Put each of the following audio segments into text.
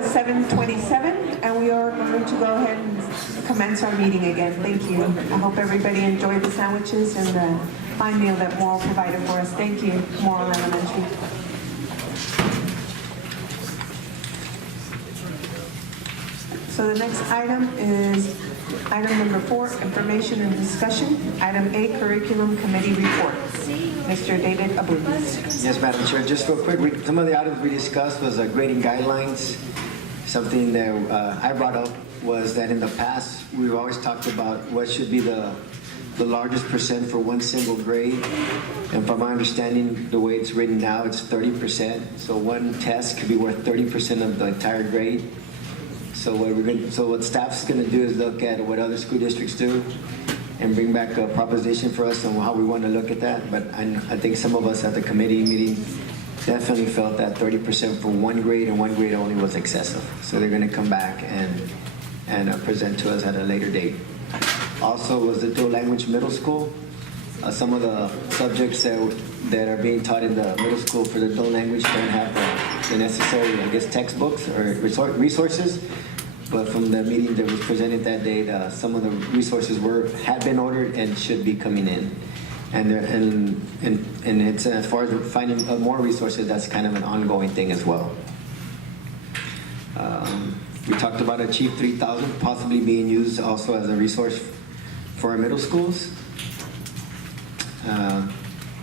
is 7:27, and we are going to go ahead and commence our meeting again. Thank you. I hope everybody enjoyed the sandwiches and the fine meal that Morrow provided for us. Thank you, Morrow Elementary. So the next item is item number 4, information and discussion. Item A, curriculum committee report. Mr. David Abundis. Yes, Madam Chair. Just real quick, some of the items we discussed was grading guidelines. Something that I brought up was that in the past, we've always talked about what should be the largest percent for one single grade. And from my understanding, the way it's written now, it's 30%. So one test could be worth 30% of the entire grade. So what staff's going to do is look at what other school districts do and bring back a proposition for us on how we want to look at that. But I think some of us at the committee meeting definitely felt that 30% for one grade and one grade only was excessive. So they're going to come back and present to us at a later date. Also was the dual language middle school. Some of the subjects that are being taught in the middle school for the dual language don't have the necessary, I guess, textbooks or resources. But from the meeting that was presented that day, some of the resources had been ordered and should be coming in. And it's as far as finding more resources, that's kind of an ongoing thing as well. We talked about Achieve 3000 possibly being used also as a resource for our middle schools.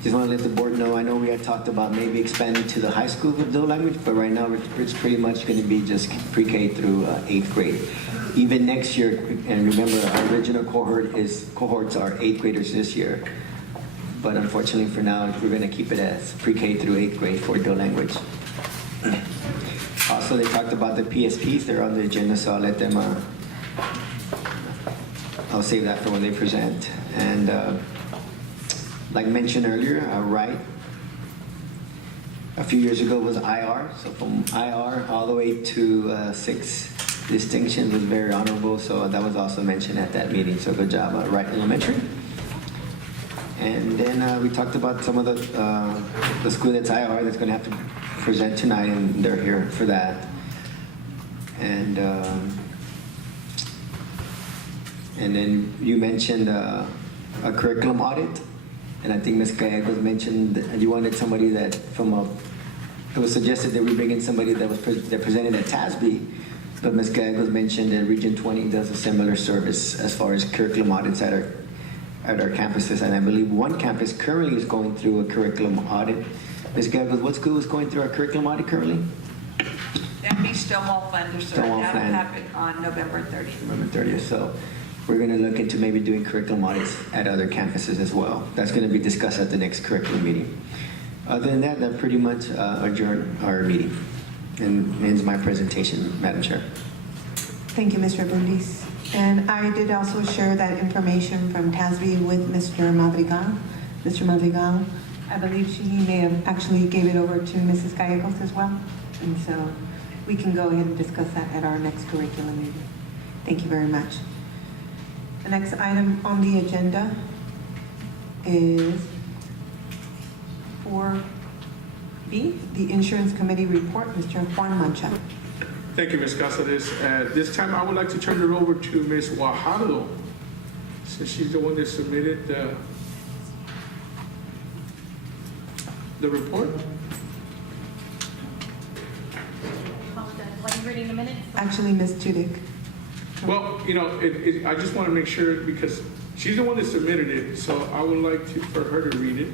Just want to let the board know, I know we had talked about maybe expanding to the high school with dual language, but right now it's pretty much going to be just pre-K through 8th grade. Even next year, and remember our original cohorts are 8th graders this year. But unfortunately for now, we're going to keep it as pre-K through 8th grade for dual language. Also, they talked about the PSPs. They're on the agenda, so I'll let them, I'll save that for when they present. And like mentioned earlier, RITE, a few years ago was IR. So from IR all the way to 6 distinctions was very honorable. So that was also mentioned at that meeting. So good job, RITE Elementary. And then we talked about some of the school that's IR that's going to have to present tonight, and they're here for that. And then you mentioned a curriculum audit. And I think Ms. Gallegos mentioned that you wanted somebody that it was suggested that we bring in somebody that presented at TASB, but Ms. Gallegos mentioned that Region 20 does a similar service as far as curriculum audits at our campuses. And I believe one campus currently is going through a curriculum audit. Ms. Gallegos, what school is going through our curriculum audit currently? That'd be Stonewall Flander, sir. Stonewall That'll Flander. happen on November 30th. November 30th. So we're going to look into maybe doing curriculum audits at other campuses as well. That's going to be discussed at the next curriculum meeting. Other than that, that pretty much adjourned our meeting and ends my presentation, Madam Chair. Thank you, Mr. Abundis. And I did also share that information from TASB with Mr. Madrigal. Mr. Madrigal, I believe he may have actually gave it over to Mrs. Gallegos as well. And so we can go ahead and discuss that at our next curriculum meeting. Thank you very much. The next item on the agenda is 4B, the Insurance Committee report. Mr. Juan Mancha. Thank you, Ms. Casares. This time, I would like to turn it over to Ms. Guajardo, since she's the one that submitted the report. What are you reading the minutes? Actually, Ms. Tudyk. Well, you know, I just want to make sure, because she's the one that submitted it, so I would like for her to read it.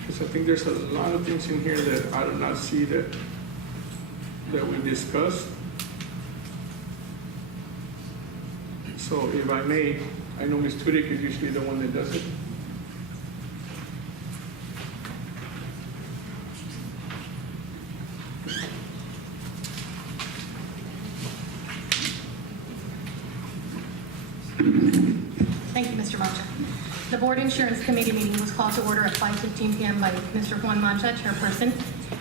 Because I think there's a lot of things in here that I do not see that we discussed. So if I may, I know Ms. Tudyk is usually the one that does it. Thank you, Mr. Mancha. The Board Insurance Committee meeting was called to order at 5:15 p.m. by Mr. Juan Mancha, Chairperson.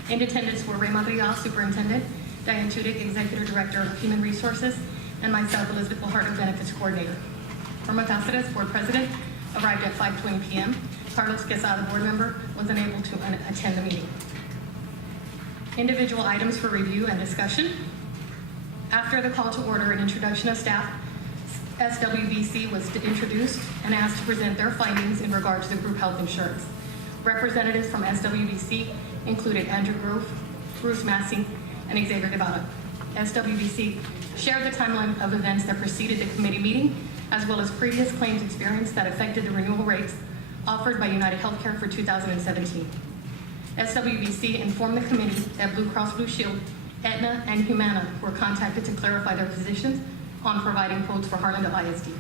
In attendance were Ray Madrigal, Superintendent, Diane Tudyk, Executive Director of Human Resources, and myself, Elizabeth Guajardo, Benefits Coordinator. Irma Cáceres, Board President, arrived at 5:20 p.m. Carlos Quesada, Board Member, was unable to attend the meeting. individual items for review and discussion. After the call to order and introduction of staff, SWBC was introduced and asked to present their findings in regard to the group health insurance. Representatives from SWBC included Andrew Grove, Bruce Massey, and Xavier Guevara. SWBC shared the timeline of events that preceded the committee meeting, as well as previous claims experience that affected the renewal rates offered by United Healthcare for 2017. SWBC informed the committee that Blue Cross Blue Shield, Aetna, and Humana were contacted to clarify their positions on providing quotes for Harlandale ISD.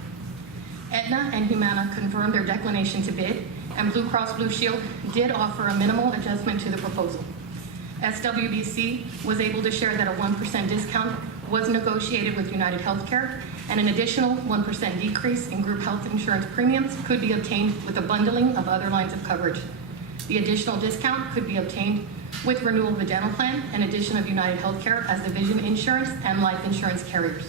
Aetna and Humana confirmed their declination to bid, and Blue Cross Blue Shield did offer a minimal adjustment to the proposal. SWBC was able to share that a 1% discount was negotiated with United Healthcare, and an additional 1% decrease in group health insurance premiums could be obtained with the bundling of other lines of coverage. The additional discount could be obtained with renewal of the dental plan and addition of United Healthcare as the vision insurance and life insurance carriers.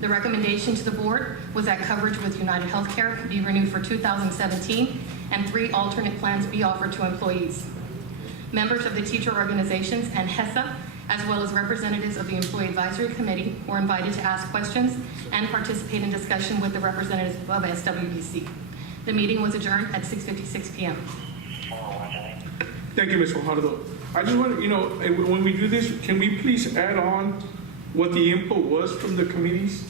The recommendation to the board was that coverage with United Healthcare be renewed for 2017 and 3 alternate plans be offered to employees. Members of the teacher organizations and HESA, as well as representatives of the Employee Advisory Committee, were invited to ask questions and participate in discussion with the representatives of SWBC. The meeting was adjourned at 6:56 p.m. Thank you, Ms. Fajardo. I just want to, when we do this, can we please add on what the input was from the committees?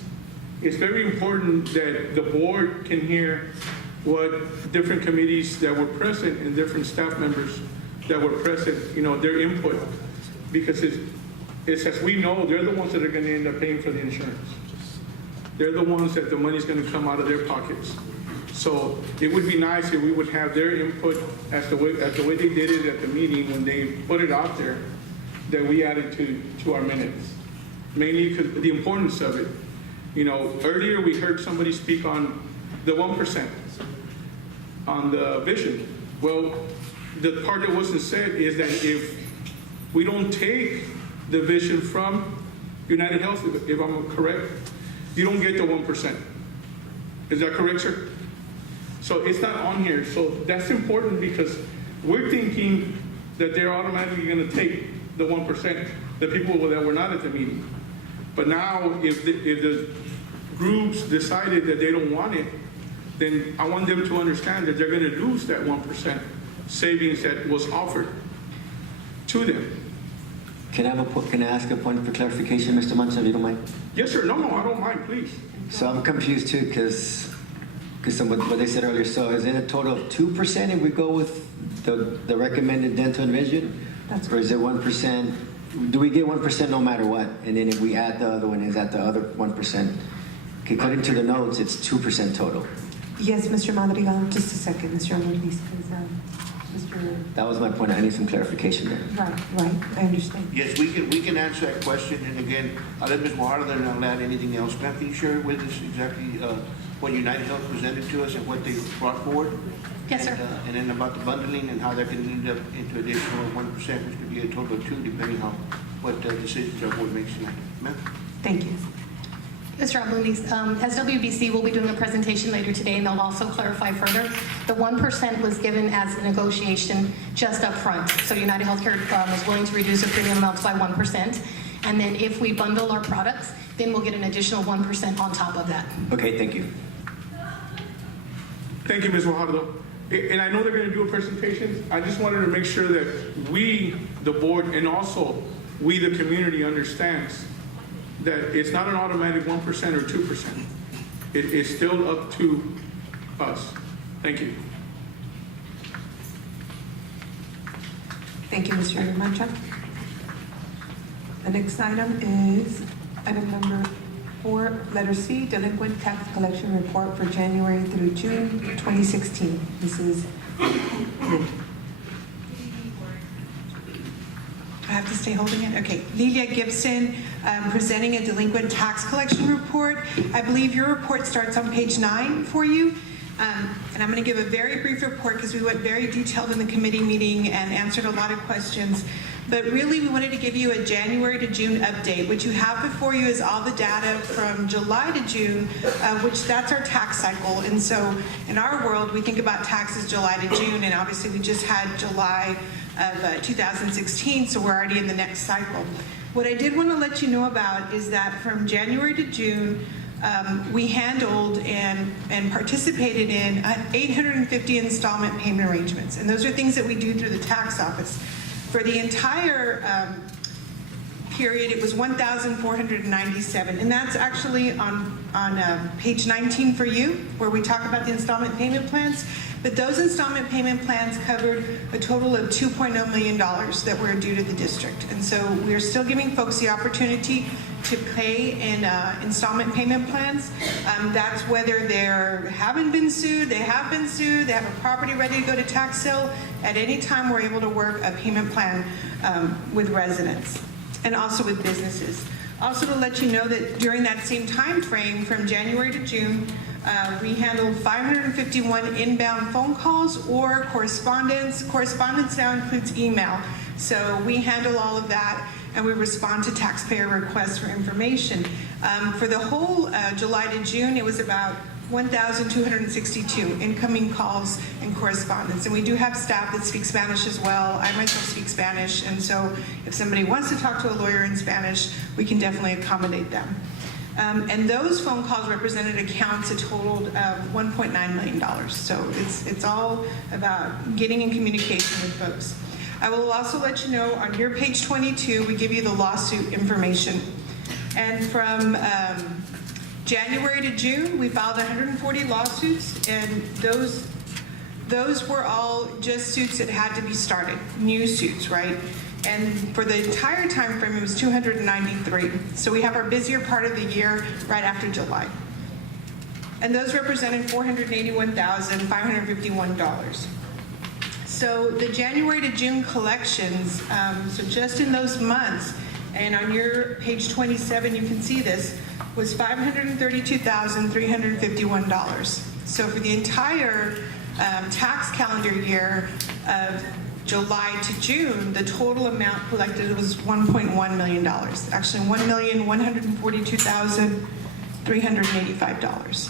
It's very important that the board can hear what different committees that were present and different staff members that were present, their input. Because it's as we know, they're the ones that are going to end up paying for the insurance. They're the ones that the money's going to come out of their pockets. So it would be nice if we would have their input as the way they did it at the meeting when they put it out there, that we added to our minutes. Mainly because the importance of it. Earlier we heard somebody speak on the 1%, on the vision. Well, the part that wasn't said is that if we don't take the vision from United Health, if I'm correct, you don't get the 1%. Is that correct, sir? So it's not on here. So that's important because we're thinking that they're automatically going to take the 1%, the people that were not at the meeting. But now if the groups decided that they don't want it, then I want them to understand that they're going to lose that 1% savings that was offered to them. Can I ask a point for clarification, Mr. Mancha, if you don't mind? Yes, sir. No, I don't mind, please. So I'm confused too, because what they said earlier. So is it a total of 2% if we go with the recommended dental and vision? That's or is it 1%? Do we get 1% no matter what? And then if we add the other one, is that the other 1%? Okay, according to the notes, it's 2% total. Yes, Mr. Madrigal, just a second, Mr. Ortiz, because Mr. That was my point. I need some clarification there. Right, I understand. Yes, we can answer that question, and again, I'll let Ms. Fajardo and I'll add anything else. Ma'am, can you share with us exactly what United Health presented to us and what they brought forward? Yes, sir. And then about the bundling and how that can lead up into additional 1%, which could be a total of 2, depending on what decisions our board makes tonight. Ma'am? Thank you. Mr. Abundis, SWBC will be doing a presentation later today, and they'll also clarify further. The 1% was given as a negotiation just up front. So United Healthcare was willing to reduce the premium amounts by 1%. And then if we bundle our products, then we'll get an additional 1% on top of that. Okay, thank you. Thank you, Ms. Fajardo. And I know they're going to do a presentation. I just wanted to make sure that we, the board, and also we, the community, understands that it's not an automatic 1% or 2%. It is still up to us. Thank you. Thank you, Mr. Mancha. The next item is item number 4, letter C, delinquent tax collection report for January through June 2016. This is I have to stay holding it? Okay. Lelia Gibson, presenting a delinquent tax collection report. I believe your report starts on page 9 for you. And I'm going to give a very brief report because we went very detailed in the committee meeting and answered a lot of questions. But really, we wanted to give you a January to June update. What you have before you is all the data from July to June, which that's our tax cycle. And so in our world, we think about taxes July to June, and obviously we just had July of 2016, so we're already in the next cycle. What I did want to let you know about is that from January to June, we handled and participated in 850 installment payment arrangements. And those are things that we do through the tax office. For the entire period, it was 1,497. And that's actually on page 19 for you, where we talk about the installment payment plans. But those installment payment plans covered a total of $2.0 million that were due to the district. And so we're still giving folks the opportunity to pay in installment payment plans. That's whether they haven't been sued, they have been sued, they have a property ready to go to tax sale. At any time, we're able to work a payment plan with residents and also with businesses. Also to let you know that during that same time frame, from January to June, we handled 551 inbound phone calls or correspondence. Correspondence now includes email. So we handle all of that, and we respond to taxpayer requests for information. For the whole July to June, it was about 1,262 incoming calls and correspondence. And we do have staff that speak Spanish as well. I myself speak Spanish, and so if somebody wants to talk to a lawyer in Spanish, we can definitely accommodate them. And those phone calls represented accounts that totaled $1.9 million. So it's all about getting in communication with folks. I will also let you know on your page 22, we give you the lawsuit information. And from January to June, we filed 140 lawsuits, and those were all just suits that had to be started, new suits, right? And for the entire time frame, it was 293. So we have our busier part of the year right after July. And those represented $481,551. So the January to June collections, so just in those months, and on your page 27, you can see this, was $532,351. So for the entire tax calendar year of July to June, the total amount collected was $1.1 million. Actually, $1,142,385.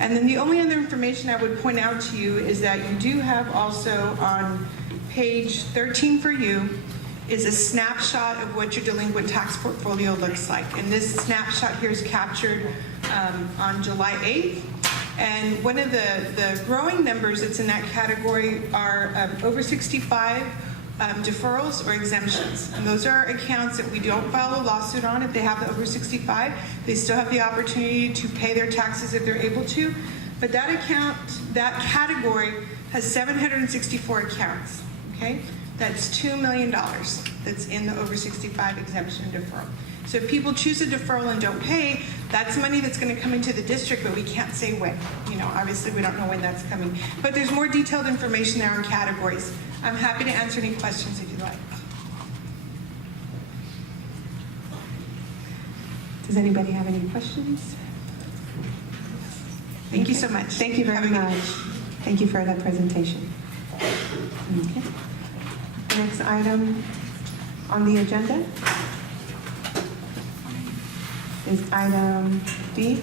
And then the only other information I would point out to you is that you do have also on page 13 for you is a snapshot of what your delinquent tax portfolio looks like. And this snapshot here is captured on July 8th. And one of the growing numbers that's in that category are over 65 deferrals or exemptions. And those are accounts that we don't file a lawsuit on. If they have the over 65, they still have the opportunity to pay their taxes if they're able to. But that category has 764 accounts, okay? That's $2 million that's in the over 65 exemption deferral. So if people choose a deferral and don't pay, that's money that's going to come into the district, but we can't say when. You know, obviously we don't know when that's coming. But there's more detailed information there on categories. I'm happy to answer any questions if you'd like. Does anybody have any questions? Thank you so much. Thank you very Have a good much. day. Thank you for that presentation. Okay. Next item on the agenda is item D,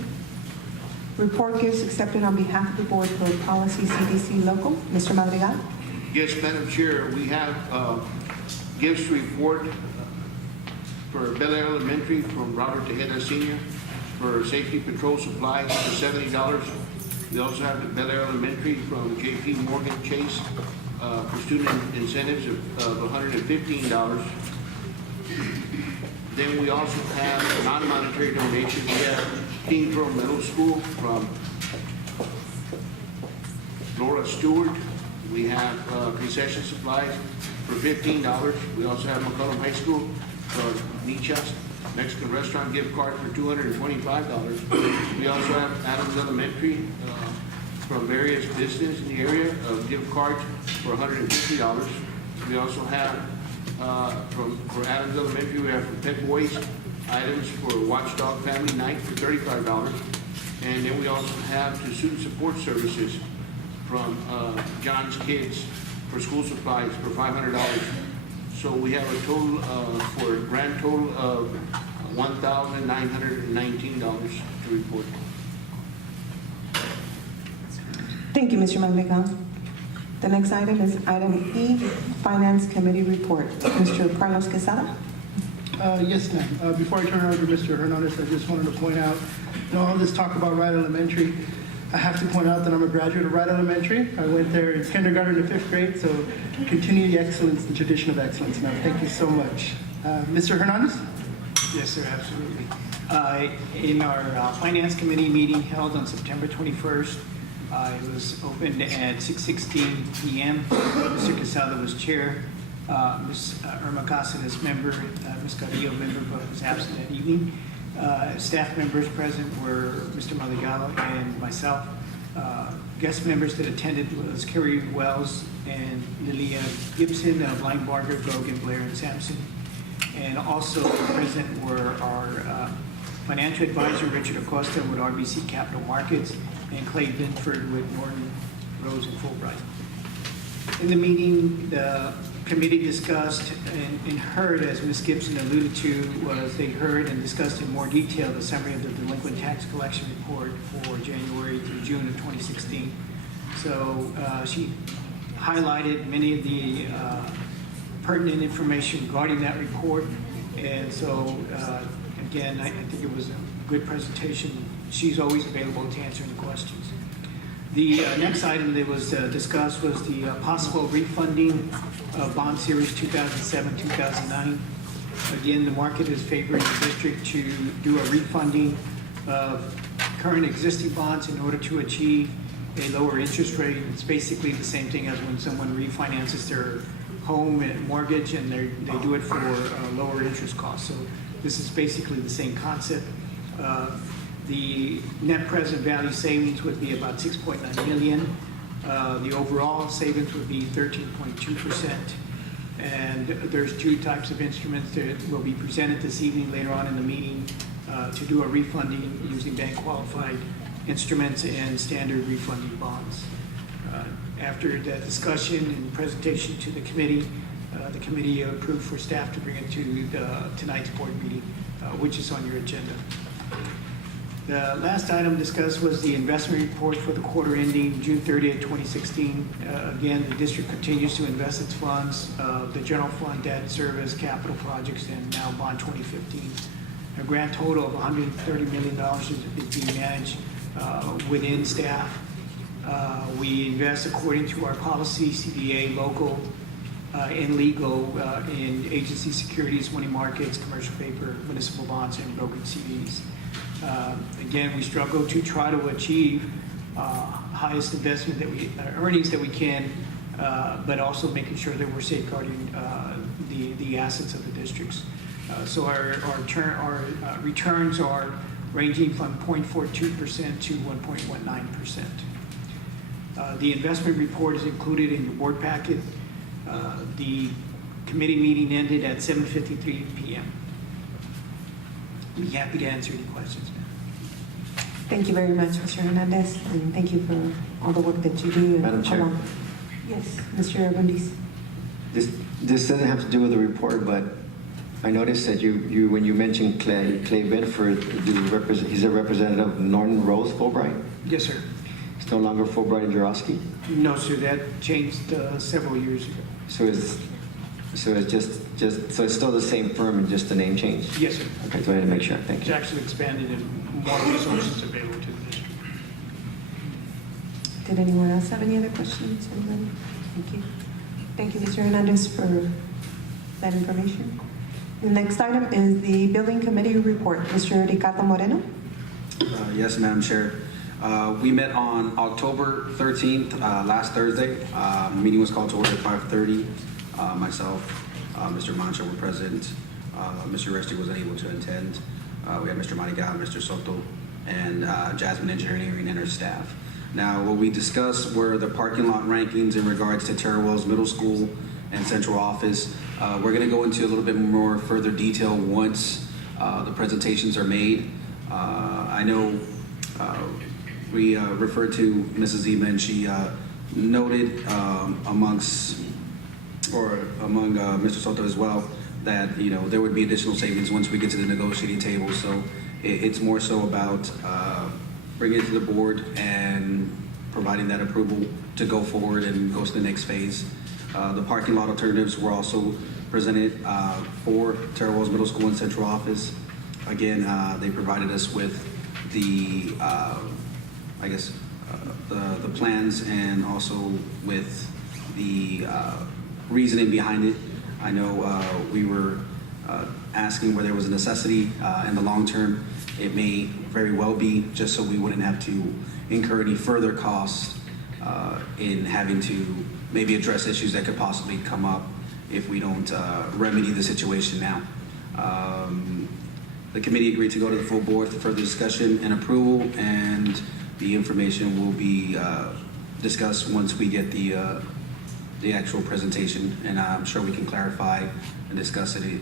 report gifts accepted on behalf of the board for policy CDC local. Mr. Madrigal? Yes, Madam Chair, we have gifts to report for Bel Air Elementary from Robert Tejeda Sr. for safety patrol supplies for $70. We also have the Bel Air Elementary from J.P. Morgan Chase for student incentives of $115. Then we also have non-monetary donations. We have Kingsborough Middle School from Laura Stewart. We have concession supplies for $15. We also have McCollum High School for Nichas Mexican restaurant gift card for $225. We also have Adams Elementary from various businesses in the area gift cards for $150. We also have for Adams Elementary, we have from Pet Boys items for Watchdog Family Night for $35. And then we also have to Student Support Services from John's Kids for school supplies for $500. So we have a total for a grand total of $1,919 to report. Thank you, Mr. Madrigal. The next item is item E, Finance Committee Report. Mr. Carlos Quesada. Yes, ma'am. Before I turn it over to Mr. Hernandez, I just wanted to point out, all this talk about Wright Elementary, I have to point out that I'm a graduate of Wright Elementary. I went there in kindergarten to 5th grade, so continue the excellence, the tradition of excellence, ma'am. Thank you so much. Mr. Hernandez? Yes, sir, absolutely. In our Finance Committee meeting held on September 21st, it was opened at 6:16 p.m. Mr. Quesada was chair. Ms. Irma Cáceres member, Ms. Carrillo member, but was absent that evening. Staff members present were Mr. Madrigal and myself. Guest members that attended was Kerry Wells and Lilia Gibson of Linebarger, Grogan, Blair, and Sampson. And also present were our financial advisor, Richard Acosta with RBC Capital Markets, and Clay Binford with Norton, Rose, and Fulbright. In the meeting, the committee discussed and heard, as Ms. Gibson alluded to, was they heard and discussed in more detail the summary of the delinquent tax collection report for January through June of 2016. So she highlighted many of the pertinent information regarding that report. And so, again, I think it was a good presentation. She's always available to answer any questions. The next item that was discussed was the possible refunding of bond series 2007-2009. Again, the market is favoring the district to do a refunding of current existing bonds in order to achieve a lower interest rate. It's basically the same thing as when someone refinances their home and mortgage, and they do it for lower interest costs. So this is basically the same concept. The net present value savings would be about $6.9 million. The overall savings would be 13.2%. And there's two types of instruments that will be presented this evening later on in the meeting to do a refunding using bank qualified instruments and standard refunding bonds. After the discussion and presentation to the committee approved for staff to bring it to tonight's board meeting, which is on your agenda. The last item discussed was the investment report for the quarter ending June 30th, 2016. Again, the district continues to invest its funds, the general fund, debt service, capital projects, and now bond 2015. A grand total of $130 million is being managed within staff. We invest according to our policy, CDA, local, and legal, in agency securities, money markets, commercial paper, municipal bonds, and brokered CDs. Again, we struggle to try to achieve highest investment earnings that we can, but also making sure that we're safeguarding the assets of the districts. So our returns are ranging from 0.42% to 1.19%. The investment report is included in your board packet. The committee meeting ended at 7:53 p.m. I'd be happy to answer any questions. Thank you very much, Mr. Hernandez, and thank you for all the work that you do. Madam Chair. Yes, Mr. Abundis. This doesn't have to do with the report, but I noticed that you when you mentioned Clay Bedford, he's a representative of Norton Rose Fulbright. Yes, sir. It's no longer Fulbright and Jurowski. No, sir, that changed several years ago. So it's still the same firm and just the name change. Yes, sir. Okay, so I had to make sure. Thank It's you. actually expanded and more resources available to the district. Did anyone else have any other questions? Anyone? Thank you. Thank you, Mr. Hernandez, for that information. The next item is the Building Committee report. Mr. Ricardo Moreno. Yes, Madam Chair. We met on October 13th, last Thursday. The meeting was called to order at 5:30. Myself, Mr. Mancha were present. Mr. Resti was unable to attend. We had Mr. Marigal, Mr. Soto, and Jasmine Engineering and her staff. Now, what we discussed were the parking lot rankings in regards to Terra Wells Middle School and Central Office. We're going to go into a little bit more further detail once the presentations are made. I know we referred to Mrs. Zima, and she noted among Mr. Soto as well that there would be additional savings once we get to the negotiating table. So it's more so about bringing it to the board and providing that approval to go forward and go to the next phase. The parking lot alternatives were also presented for Terra Wells Middle School and central office. Again, they provided us with the, the plans and also with the reasoning behind it. I know we were asking where there was a necessity in the long term. It may very well be, just so we wouldn't have to incur any further costs in having to maybe address issues that could possibly come up if we don't remedy the situation now. The committee agreed to go to the full board for further discussion and approval, and the information will be discussed once we get the actual presentation, and I'm sure we can clarify and discuss it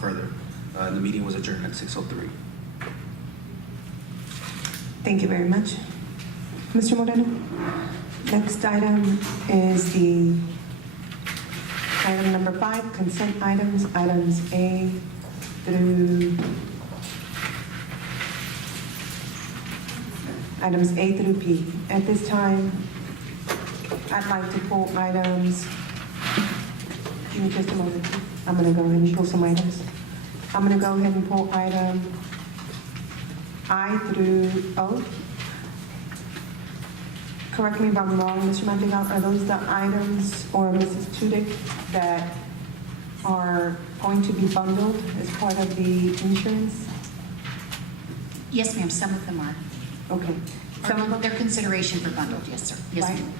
further. The meeting was adjourned at 6:03. Thank you very much. Mr. Moreno? Next item is the item number 5, consent items, items A through P. At this time, I'd like to pull items. Give me just a moment, please. I'm going to go ahead and pull some items. I'm going to go ahead and pull item I through O. Correct me if I'm wrong, Mr. Madrigal, are those the items, or Mrs. Tudyk, that are going to be bundled as part of the insurance? Yes, ma'am, some of them are. Okay. Some of them? Their consideration for bundled, yes, sir. Yes, Right. ma'am.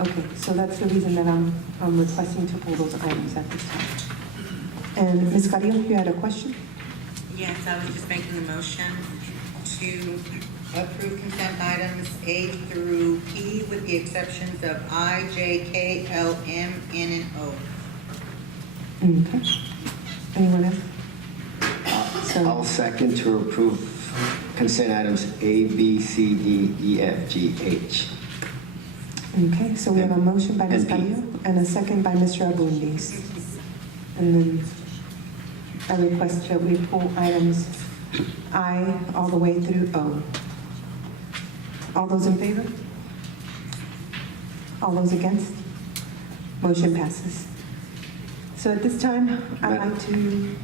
Okay, so that's the reason that I'm requesting to pull those items at this time. And Ms. Carrillo, you had a question? Yes, I was just making the motion to approve consent items A through P with the exceptions of I, J, K, L, M, N, and O. Okay. Anyone else? I'll second to approve consent items A, B, C, D, E, F, G, H. Okay, so we have a motion by Ms. And P. Carrillo and a second by Mr. Abundis. And then I request that we pull items I all the way through O. All those in favor? All those against? Motion passes. So at this time, I'd like to,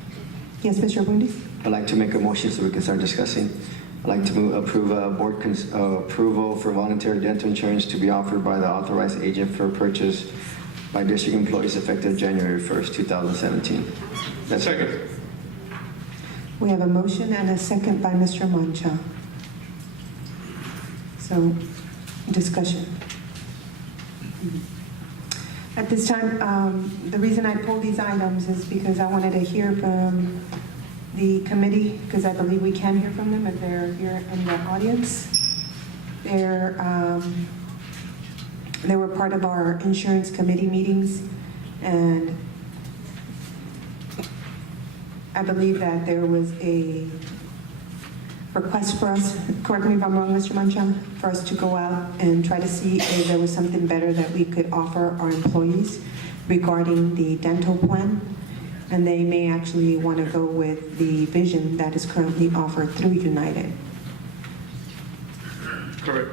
yes, Mr. Abundis? I'd like to make a motion so we can start discussing. I'd like to approve approval for voluntary dental insurance to be offered by the authorized agent for purchase by district employees effective January 1st, 2017. That's Second. We have a motion and a second by Mr. Mancha. So, discussion. At this time, the reason I pulled these items is because I wanted to hear from the committee, because I believe we can hear from them if they're here in the audience. They were part of our insurance committee meetings, and I believe that there was a request for us, correct me if I'm wrong, Mr. Mancha, for us to go out and try to see if there was something better that we could offer our employees regarding the dental plan. And they may actually want to go with the vision that is currently offered through United. Correct.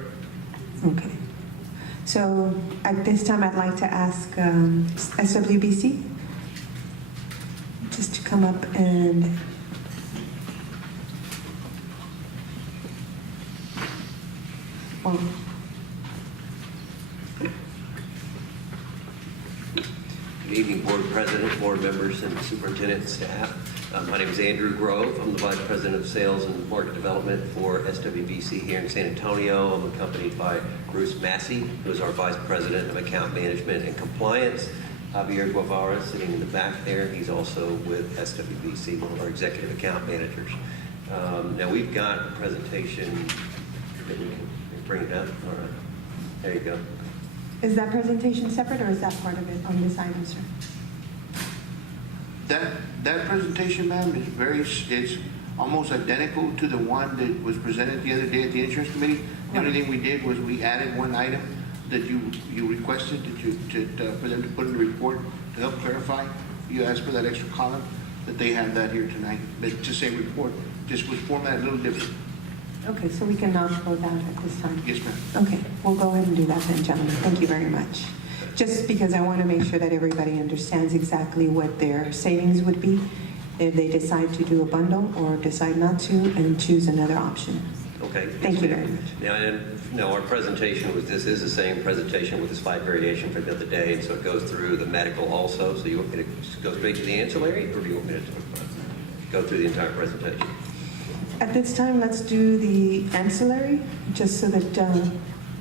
Okay. So at this time, I'd like to ask SWBC just to come up and Good evening, Board President, Board members, and Superintendent and staff. My name is Andrew Grove. I'm the Vice President of Sales and Market Development for SWBC here in San Antonio. I'm accompanied by Bruce Massey, who is our Vice President of Account Management and Compliance. Javier Guevara sitting in the back there. He's also with SWBC, one of our executive account managers. Now we've got a presentation that we can bring it up. All right, there you go. Is that presentation separate, or is that part of it on this item, sir? That presentation, ma'am, it's almost identical to the one that was presented the other day at the insurance committee. The only thing we did was we added one item that you requested for them to put in the report to help clarify. You asked for that extra column, that they have that here tonight. But it's the same report, just was formatted a little different. Okay, so we can not vote that at this time? Yes, ma'am. Okay, we'll go ahead and do that then, gentlemen. Thank you very much. Just because I want to make sure that everybody understands exactly what their savings would be if they decide to do a bundle or decide not to and choose another option. Okay. Thank you very much. Now, our presentation this is the same presentation with a slight variation for the other day, and so it goes through the medical also. So you want me to just go straight to the ancillary, or do you want me to go through the entire presentation? At this time, let's do the ancillary, just so that,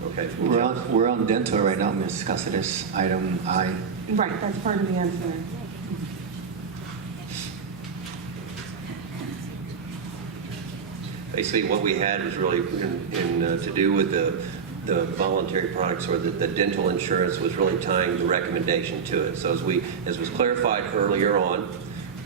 Okay. We're on dental right now, Ms. Caceres, item I. right, that's part of the ancillary. Basically, what we had was really to do with the voluntary products, or the dental insurance was really tying the recommendation to it. So as was clarified earlier on,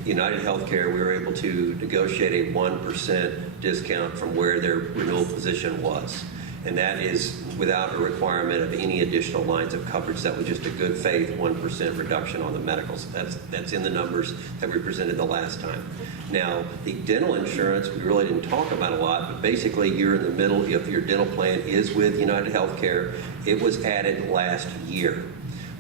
United Healthcare, we were able to negotiate a 1% discount from where their renewal position was. And that is without a requirement of any additional lines of coverage. That was just a good faith 1% reduction on the medicals. That's in the numbers that we presented the last time. Now, the dental insurance, we really didn't talk about a lot, but basically you're in the middle, if your dental plan is with United Healthcare, it was added last year.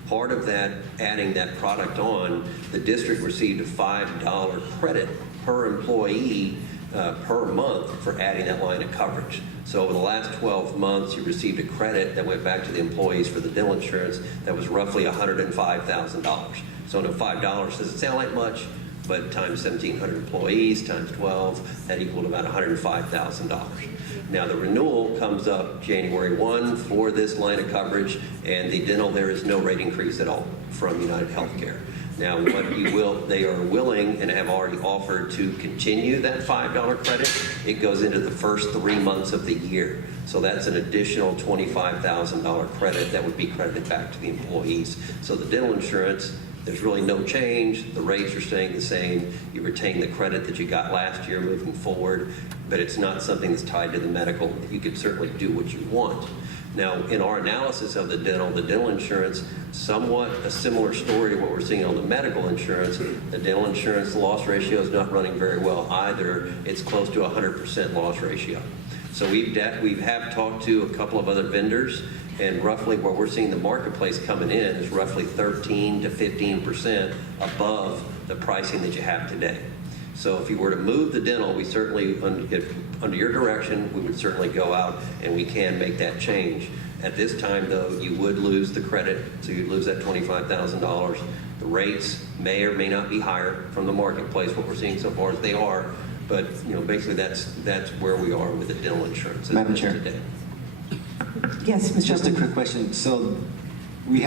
Part of that, adding that product on, the district received a $5 credit per employee per month for adding that line of coverage. So over the last 12 months, you received a credit that went back to the employees for the dental insurance that was roughly $105,000. So no, $5 doesn't sound like much, but times 1,700 employees, times 12, that equaled about $105,000. Now, the renewal comes up January 1 for this line of coverage, and the dental, there is no rate increase at all from United Healthcare. Now, they are willing and have already offered to continue that $5 credit. It goes into the first 3 months of the year. So that's an additional $25,000 credit that would be credited back to the employees. So the dental insurance, there's really no change. The rates are staying the same. You retain the credit that you got last year moving forward, but it's not something that's tied to the medical. You could certainly do what you want. Now, in our analysis of the dental insurance, somewhat a similar story to what we're seeing on the medical insurance. The dental insurance loss ratio is not running very well either. It's close to 100% loss ratio. So we have talked to a couple of other vendors, and roughly where we're seeing the marketplace coming in is roughly 13 to 15% above the pricing that you have today. So if you were to move the dental, we certainly, under your direction, we would certainly go out and we can make that change. At this time, though, you would lose the credit, so you'd lose that $25,000. The rates may or may not be higher from the marketplace. What we're seeing so far is they are, but basically that's where we are with the dental insurance as Madam of Chair. today. Yes, Mr. Just a Oakley. quick question. So we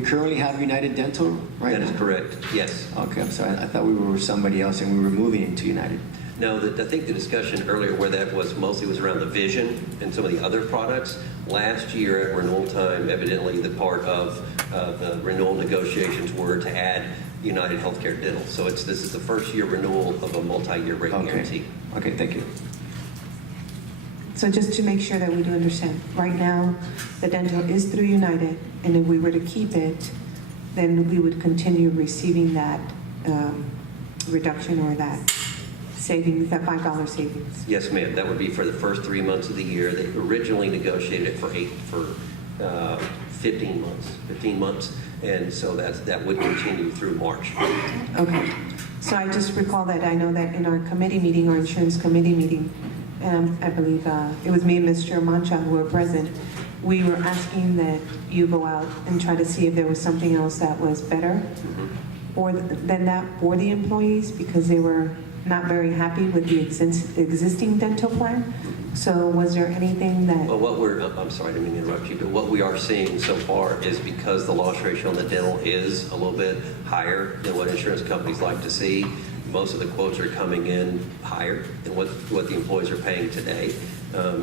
currently have United Dental right That now? is correct, yes. Okay, I'm sorry. I thought we were with somebody else and we were moving into United. No, I think the discussion earlier where that was mostly was around the vision and some of the other products. Last year at renewal time, evidently the part of the renewal negotiations were to add United Healthcare Dental. So this is the first year renewal of a multi-year rate guarantee. Okay, thank you. So just to make sure that we do understand, right now, the dental is through United, and if we were to keep it, then we would continue receiving that reduction or that savings, that $5 savings. Yes, ma'am. That would be for the first 3 months of the year. They originally negotiated it for 15 months, and so that would continue through March. Okay. So I just recall that I know that in our committee meeting, our insurance committee meeting, I believe it was me and Mr. Mancha who were present, we were asking that you go out and try to see if there was something else that was better than that for the employees, because they were not very happy with the existing dental plan. So was there anything that... Well, I'm sorry, I didn't mean to interrupt you, but what we are seeing so far is because the loss ratio on the dental is a little bit higher than what insurance companies like to see, most of the quotes are coming in higher than what the employees are paying today.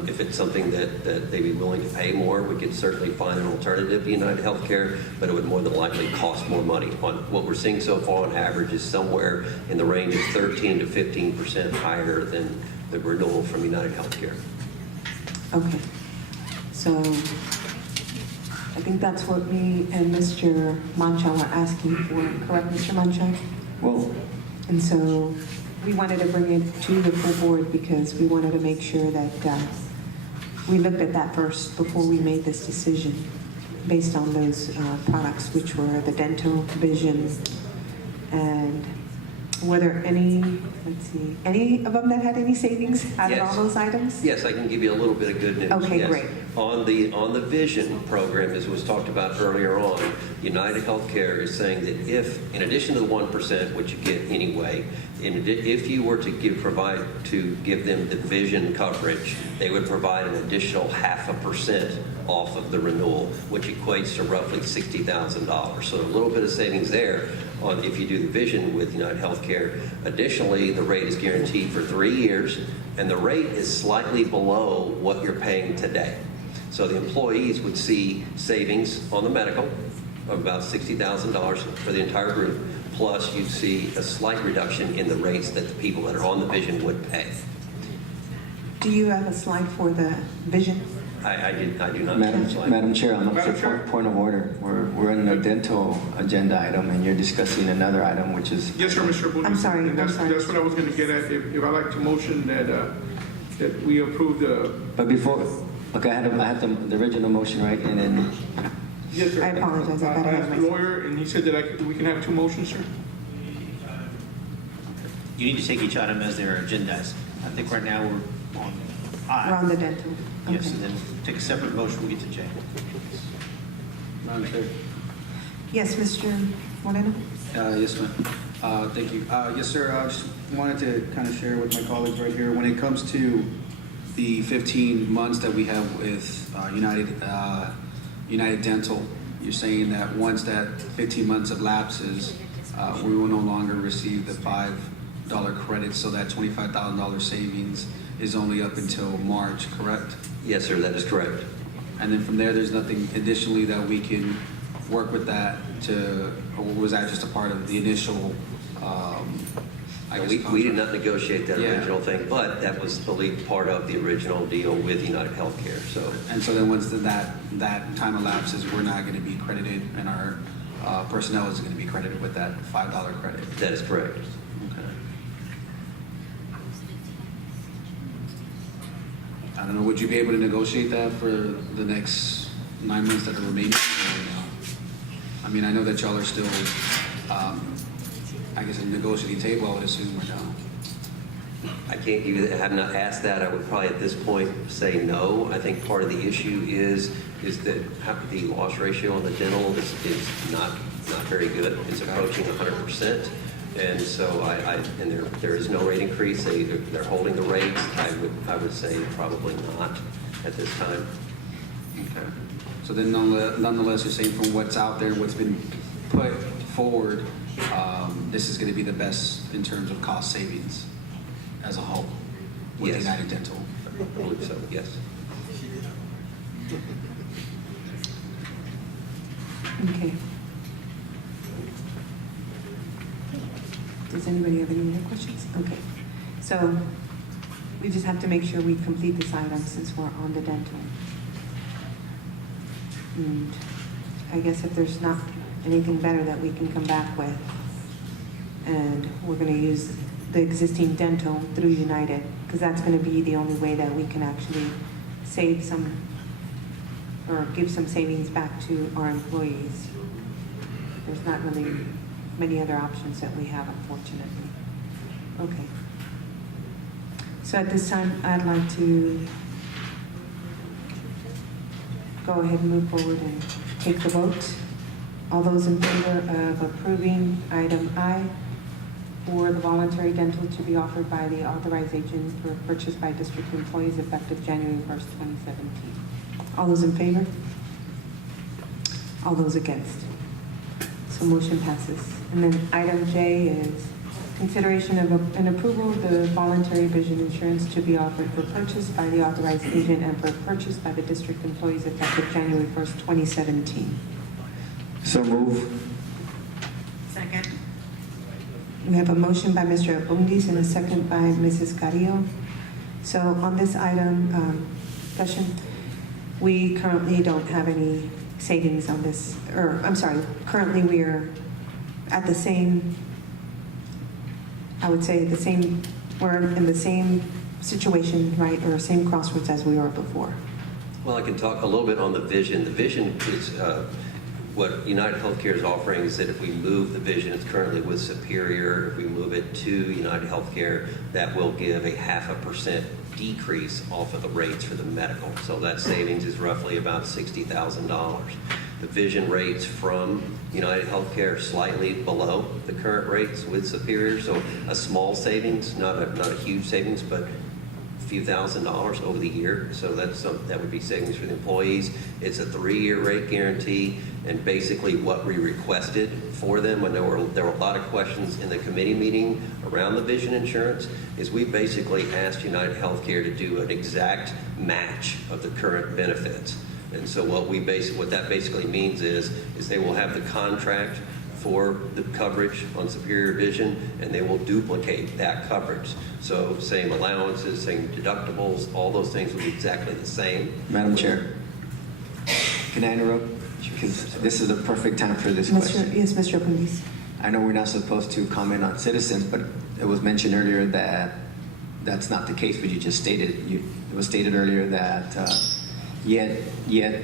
If it's something that they'd be willing to pay more, we could certainly find an alternative to United Healthcare, but it would more than likely cost more money. What we're seeing so far on average is somewhere in the range of 13 to 15% higher than the renewal from United Healthcare. Okay. So I think that's what me and Mr. Mancha were asking for, correct, Mr. Mancha? Well, And so we wanted to bring it to the full board because we wanted to make sure that we looked at that first before we made this decision based on those products, which were the dental, vision, and were there any, let's see, any of them that had any savings out of all Yes. those items? Yes, I can give you a little bit of good news. Okay, Yes. great. On the vision program, as was talked about earlier on, United Healthcare is saying that if, in addition to the 1%, which you get anyway, if you were to give them the vision coverage, they would provide an additional 0.5% off of the renewal, which equates to roughly $60,000. So a little bit of savings there on if you do the vision with United Healthcare. Additionally, the rate is guaranteed for 3 years, and the rate is slightly below what you're paying today. So the employees would see savings on the medical of about $60,000 for the entire group, plus you'd see a slight reduction in the rates that the people that are on the vision would pay. Do you have a slide for the vision? I do not have a slide. Madam Chair, I'm up Madam for Chair? point of order. We're in the dental agenda item, and you're discussing another item, which is Yes, sir, Mr. Abundis. I'm sorry, And I'm sorry. that's what I was going to get at. If I like to motion that we approve the, But before, okay, I had the original motion, right? And then, yes, sir. I apologize, I got I ahead of asked the myself. lawyer, and he said that we can have 2 motions, sir. You need to take each item as they're agendized. I think right now we're on I. Around the dental? Yes, Okay. and then take a separate motion, we'll get to J. Madam Chair. Yes, Mr. Moreno? Yes, ma'am. Thank you. Yes, sir. I just wanted to kind of share with my colleagues right here. When it comes to the 15 months that we have with United Dental, you're saying that once that 15 months of lapses, we will no longer receive the $5 credit, so that $25,000 savings is only up until March, correct? Yes, sir, that is correct. And then from there, there's nothing additionally that we can work with that to, or was that just a part of the initial, I guess? We did contract? not negotiate that Yeah. original thing, but that was believed part of the original deal with United Healthcare, so. And so then once that time elapses, we're not going to be credited, and our personnel is going to be credited with that $5 credit. That is correct. Okay. I don't know, would you be able to negotiate that for the next 9 months that are remaining? Or no? I mean, I know that y'all are still, I guess, a negotiating table, I would assume, or no? I can't give you that. I have not asked that. I would probably at this point say no. I think part of the issue is that the loss ratio on the dental is not very good. It's approaching 100%. And so and there is no rate increase. They're holding the rates. I would say probably not at this time. Okay. So then nonetheless, you're saying from what's out there, what's been put forward, this is going to be the best in terms of cost savings as a whole with Yes. United Dental? I believe so, yes. Okay. Does anybody have any other questions? Okay. So we just have to make sure we complete this item since we're on the dental. And I guess if there's not anything better that we can come back with, and we're going to use the existing dental through United, because that's going to be the only way that we can actually save some, or give some savings back to our employees. There's not really many other options that we have, unfortunately. Okay. So at this time, I'd like to go ahead and move forward and take the vote. All those in favor of approving item I for the voluntary dental to be offered by the authorized agent for purchase by district employees effective January 1st, 2017. All those in favor? All those against? So motion passes. And then item J is consideration of an approval of the voluntary vision insurance to be offered for purchase by the authorized agent and for purchase by the district employees effective January 1st, 2017. so move. Second. We have a motion by Mr. Abundis and a second by Mrs. Carrillo. So on this item, discussion, we currently don't have any savings on this, or I'm sorry, currently we are at the same I would say we're in the same situation, right, or same crossroads as we were before. Well, I can talk a little bit on the vision. The vision is what United Healthcare is offering is that if we move the vision, it's currently with Superior, if we move it to United Healthcare, that will give a 0.5% decrease off of the rates for the medical. So that savings is roughly about $60,000. The vision rates from United Healthcare are slightly below the current rates with Superior, so a small savings, not a huge savings, but few $1,000s over the year, so that would be savings for the employees. It's a 3-year rate guarantee, and basically what we requested for them, and there were a lot of questions in the committee meeting around the vision insurance, is we basically asked United Healthcare to do an exact match of the current benefits. And so what that basically means is they will have the contract for the coverage on Superior Vision, and they will duplicate that coverage. So same allowances, same deductibles, all those things will be exactly the same. Madam Chair, can I interrupt? Because this is the perfect time for this question. Yes, Mr. Abundis. I know we're not supposed to comment on citizens, but it was mentioned earlier that that's not the case, but you just stated, it was stated earlier that yet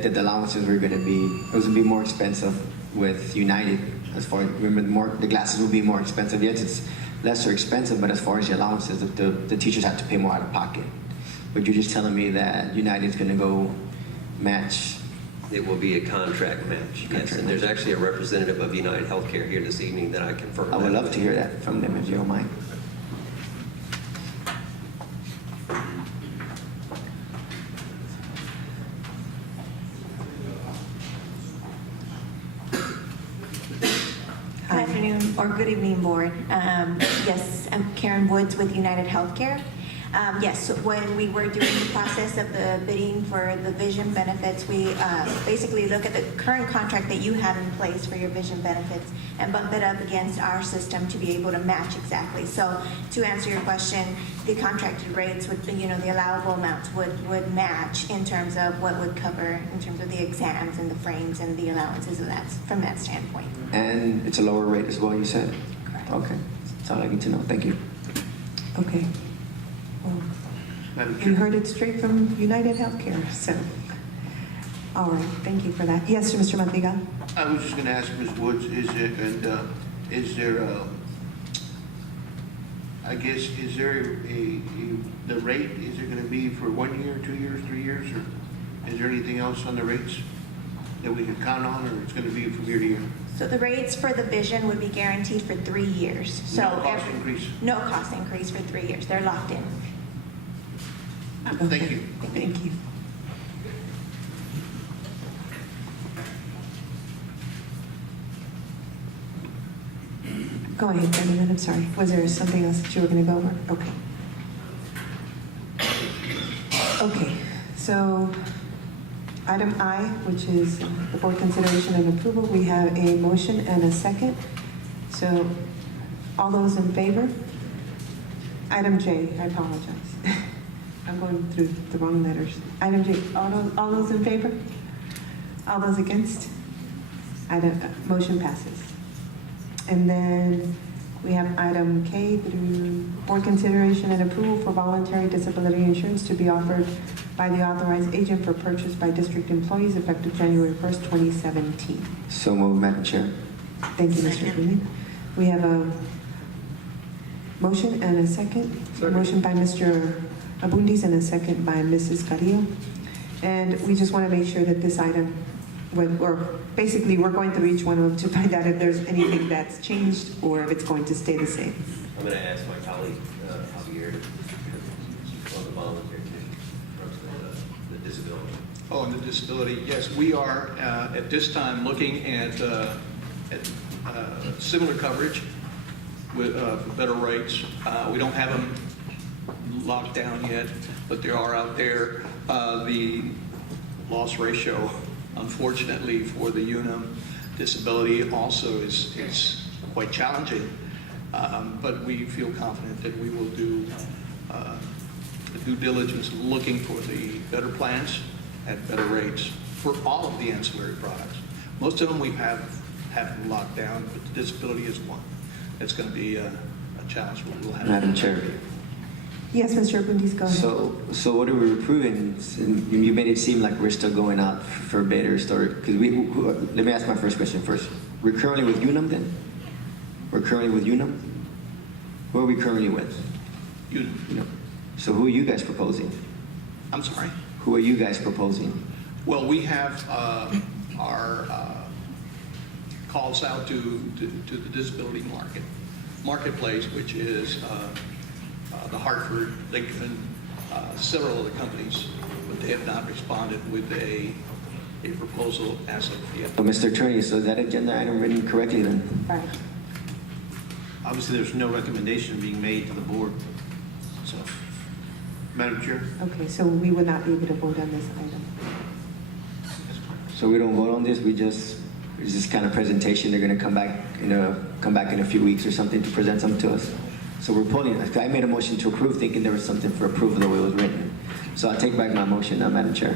that the allowances were going to be, it was going to be more expensive with United. As far as, remember, the glasses will be more expensive. Yes, it's lesser expensive, but as far as the allowances, the teachers have to pay more out of pocket. But you're just telling me that United's going to go match. It will be a contract match, yes. And there's actually a representative of United Healthcare here this evening that I confirmed. I would love to hear that from them if you don't mind. Good afternoon, or good evening, Board. Yes, I'm Karen Woods with United Healthcare. Yes, so when we were doing the process of the bidding for the vision benefits, we basically look at the current contract that you have in place for your vision benefits and bump it up against our system to be able to match exactly. So to answer your question, the contracted rates would, the allowable amounts would match in terms of what would cover in terms of the exams and the frames and the allowances of that from that standpoint. And it's a lower rate as well, you said? Correct. Okay, that's all I need to know. Thank you. Okay. Well, you heard it straight from United Healthcare, so. All right, thank you for that. Yes, Mr. Madrigal? I was just going to ask Ms. Woods, is there the rate, is it going to be for 1 year, 2 years, 3 years, or is there anything else on the rates that we can count on, or it's going to be from year to year? So the rates for the vision would be guaranteed for 3 years. So No cost increase? No cost increase for 3 years. They're locked in. Thank you. Thank you. Go ahead, Brendan, I'm sorry. Was there something else that you were going to go over? Okay. Okay, so item I, which is the board consideration and approval, we have a motion and a second. So all those in favor? Item J, I apologize. I'm going through the wrong letters. Item J, all those in favor? All those against? Motion passes. And then we have item K through board consideration and approval for voluntary disability insurance to be offered by the authorized agent for purchase by district employees effective January 1st, 2017. So moved, Madam Chair. Thank you, Mr. Green. We have a motion and a second. Motion by Mr. Abundis and a second by Mrs. Carrillo. And we just want to make sure that this item, we're going through each one of them to find out if there's anything that's changed or if it's going to stay the same. I'm going to ask my colleague, Javier, on the voluntary the disability. Oh, and the disability, yes, we are at this time looking at similar coverage with for better rates. We don't have them locked down yet, but they are out there. The loss ratio, unfortunately, for the Unum disability also is quite challenging, but we feel confident that we will do the due diligence looking for the better plans at better rates for all of the ancillary products. Most of them we have locked down, but the disability is one. It's going to be a Childs will have. Madam Chair. Yes, Mr. Abundis, go ahead. So what are we approving? You made it seem like we're still going out for bidders, or, because let me ask my first question first. We're currently with Unum then? We're currently with Unum? Who are we currently with? Unum. So who are you guys proposing? I'm sorry? Who are you guys proposing? Well, we have our calls out to the disability marketplace, which is the Hartford, Lincoln, several other companies, but they have not responded with a proposal as of yet. Oh, Mr. Attorney, so is that agenda item written correctly then? Right. Obviously, there's no recommendation being made to the board, so. Madam Chair? Okay, so we would not be able to vote on this item. So we don't vote on this, it's just kind of presentation, they're gonna come back in a few weeks or something to present something to us. So we're pulling, I made a motion to approve thinking there was something for approval the way it was written. So I'll take back my motion now, Madam Chair.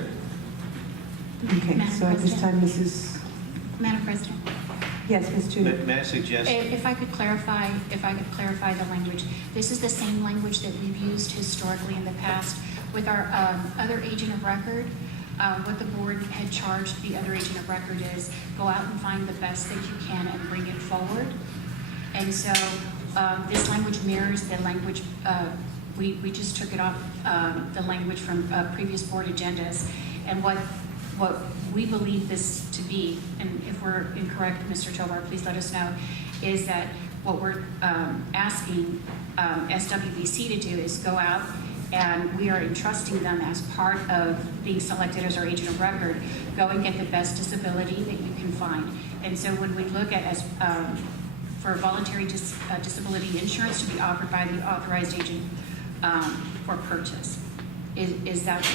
Okay, so at this time, Mrs. Madam President, Yes, Ms. Judith. May I suggest? if I could clarify the language. This is the same language that we've used historically in the past with our other agent of record. What the board had charged the other agent of record is go out and find the best that you can and bring it forward. And so this language mirrors the language, we just took it off the language from previous board agendas. And what we believe this to be, and if we're incorrect, Mr. Tovar, please let us know, is that what we're asking SWBC to do is go out, and we are entrusting them as part of being selected as our agent of record, go and get the best disability that you can find. And so when we look at as for voluntary disability insurance to be offered by the authorized agent for purchase, is that's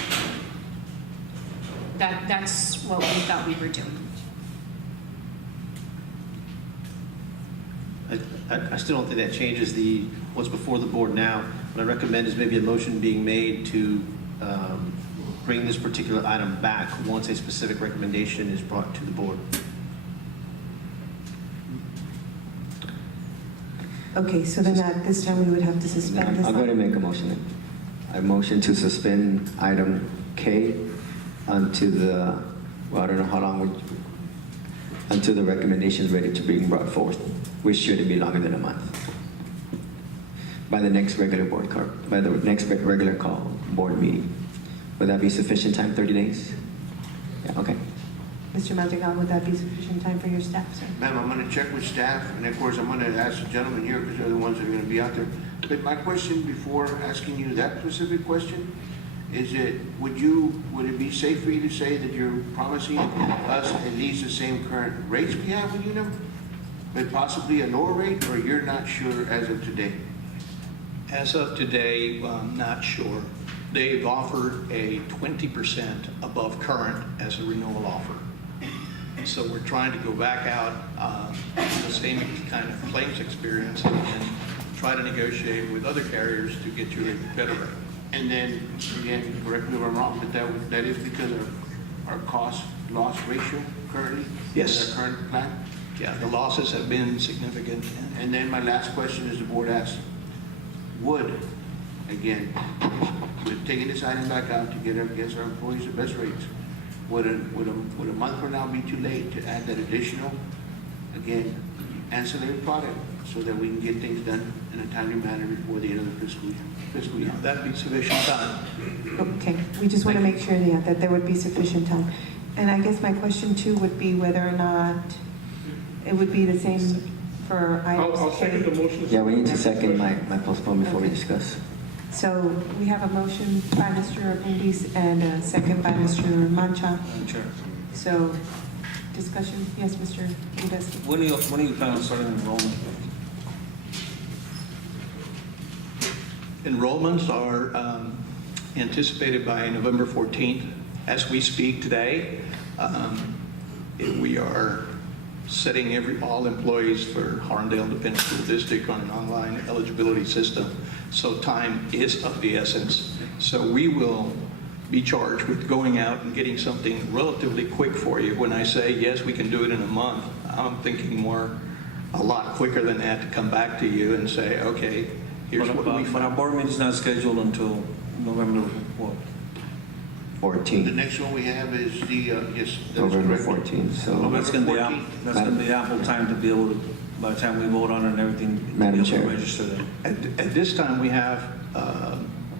what we thought we were doing. I still don't think that changes what's before the board now. What I recommend is maybe a motion being made to bring this particular item back once a specific recommendation is brought to the board. Okay, so then at this time, we would have to suspend this. I'll go ahead and make a motion then. I motion to suspend item K until I don't know how long, until the recommendation is ready to be brought forth, which shouldn't be longer than a month. By the next regular regular call board meeting. Would that be sufficient time, 30 days? Yeah, okay. Mr. Madrigal, would that be sufficient time for your staff, sir? Ma'am, I'm going to check with staff, and of course, I'm going to ask the gentleman here because they're the ones that are going to be out there. But my question before asking you that specific question is would it be safe for you to say that you're promising us at least the same current rates we have with Unum, but possibly a lower rate, or you're not sure as of today? As of today, I'm not sure. They've offered a 20% above current as a renewal offer. So we're trying to go back out the same kind of claims experience and try to negotiate with other carriers to get you a better rate. And then, again, correct me if I'm wrong, but that is because of our cost-loss ratio currently? Yes. With our current plan? Yeah, the losses have been significant. And then my last question is the board asked, would, again, we're taking this item back out to get our employees the best rates, would a month from now be too late to add that additional, again, ancillary product so that we can get things done in a timely manner before the end of the fiscal year? That'd be sufficient time. Okay, we just want to make sure that there would be sufficient time. And I guess my question too would be whether or not it would be the same for items. I'll second the motion. Yeah, we need to second my postpone before we discuss. So we have a motion by Mr. Abundis and a second by Mr. Mancha. Sure. So discussion, yes, Mr. Udesky. When do you plan on starting enrollment? Enrollments are anticipated by November 14th. As we speak today, we are setting all employees for Harlandale Independent School District on an online eligibility system. So time is of the essence. So we will be charged with going out and getting something relatively quick for you. When I say, yes, we can do it in a month, I'm thinking more a lot quicker than that to come back to you and say, okay, here's what we But our board meeting's not scheduled until November, what? 14. The next one we have is the, yes. that is November correct. 14th, so. Well, that's gonna be ample, 14th. that's gonna be ample time to be able to, by the time we vote on it and everything, to be Madam able to Chair. register them. At this time, we have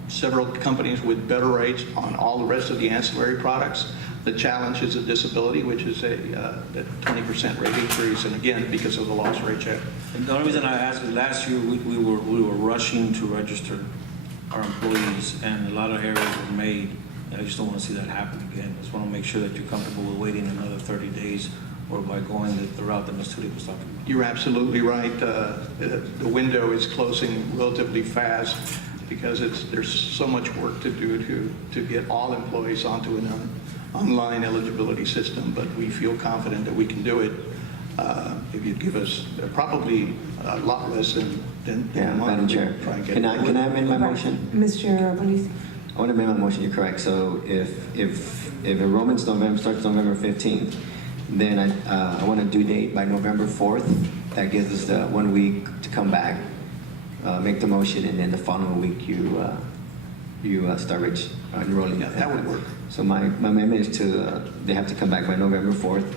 several companies with better rates on all the rest of the ancillary products. The challenge is a disability, which is a 20% rate increase, and again, because of the loss rate check. And the only reason I ask is last year, we were rushing to register our employees, and a lot of errors were made. And I just don't want to see that happen again. I just want to make sure that you're comfortable with waiting another 30 days or by going the route that Ms. Tootie was talking about. You're absolutely right. The window is closing relatively fast because there's so much work to do to get all employees onto an online eligibility system, but we feel confident that we can do it if you give us probably a lot less than Yeah, a month. Madam Chair. Try and get Can it I going. amend my motion? Mr. Belize? I want to amend my motion, you're correct. So if enrollment starts November 15th, then I want a due date by November 4th. That gives us 1 week to come back, make the motion, and then the following week you start enrolling. Yeah, that would work. So my amendment is they have to come back by November 4th,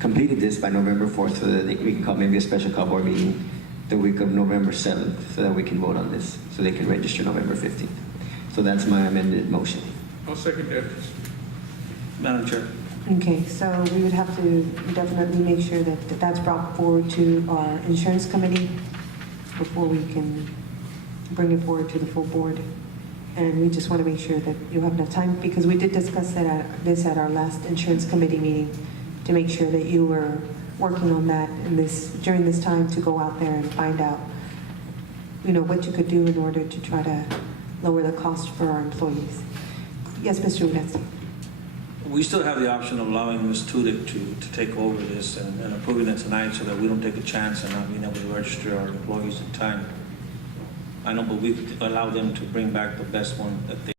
completed this by November 4th, so that we can call maybe a special call board meeting the week of November 7th, so that we can vote on this, so they can register November 15th. So that's my amended motion. I'll second that. Madam Chair. Okay, so we would have to definitely make sure that that's brought forward to our insurance committee before we can bring it forward to the full board. And we just want to make sure that you have enough time, because we did discuss this at our last insurance committee meeting, to make sure that you were working on that during this time, to go out there and find out, what you could do in order to try to lower the cost for our employees. Yes, Mr. Uresti. We still have the option of allowing Ms. Tudyk to take over this and approving it tonight so that we don't take a chance on not being able to register our employees in time. I know, but we could allow them to bring back the best one that they